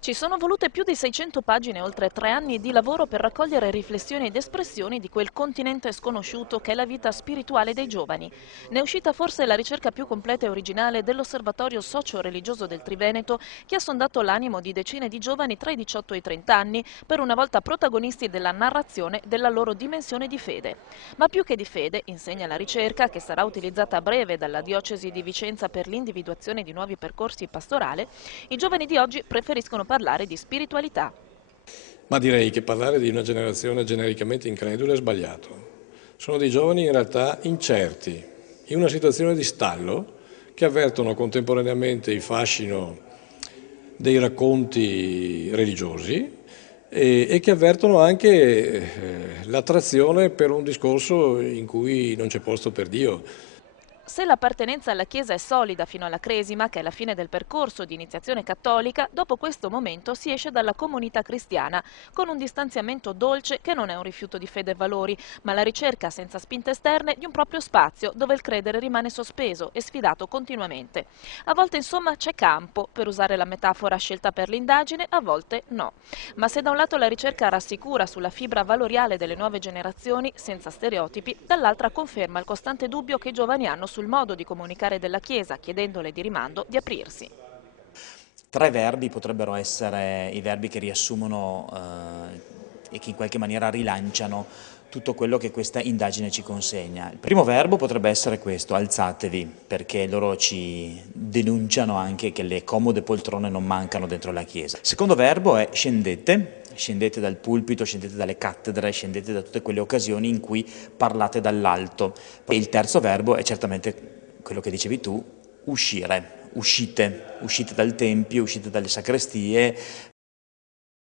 Ci sono volute più di 600 pagine e oltre 3 anni di lavoro per raccogliere riflessioni ed espressioni di quel continente sconosciuto che è la vita spirituale dei giovani. Ne è uscita forse la ricerca più completa e originale dell'Osservatorio Socio-Religioso del Triveneto, che ha sondato l'animo di decine di giovani tra i 18 e i 30 anni, per una volta protagonisti della narrazione della loro dimensione di fede. Ma più che di fede, insegna la ricerca, che sarà utilizzata a breve dalla Diocesi di Vicenza per l'individuazione di nuovi percorsi pastorale, i giovani di oggi preferiscono parlare di spiritualità. Ma direi che parlare di una generazione genericamente incredula è sbagliato. Sono dei giovani in realtà incerti, in una situazione di stallo, che avvertono contemporaneamente il fascino dei racconti religiosi e che avvertono anche l'attrazione per un discorso in cui non c'è posto per Dio. Se l'appartenenza alla Chiesa è solida fino alla Cresima, che è la fine del percorso di iniziazione cattolica, dopo questo momento si esce dalla comunità cristiana, con un distanziamento dolce che non è un rifiuto di fede e valori, ma la ricerca senza spinte esterne di un proprio spazio dove il credere rimane sospeso e sfidato continuamente. A volte insomma c'è campo, per usare la metafora scelta per l'indagine, a volte no. Ma se da un lato la ricerca rassicura sulla fibra valoriale delle nuove generazioni, senza stereotipi, dall'altra conferma il costante dubbio che i giovani hanno sul modo di comunicare della Chiesa, chiedendole di rimando di aprirsi. Tre verbi potrebbero essere i verbi che riassumono e che in qualche maniera rilanciano tutto quello che questa indagine ci consegna. Il primo verbo potrebbe essere questo: alzatevi, perché loro ci denunciano anche che le comode poltrone non mancano dentro la Chiesa. Il secondo verbo è scendete, scendete dal pulpito, scendete dalle cattedre, scendete da tutte quelle occasioni in cui parlate dall'alto. E il terzo verbo è certamente quello che dicevi tu: uscire. Uscite dal tempio, uscite dalle sacrestie,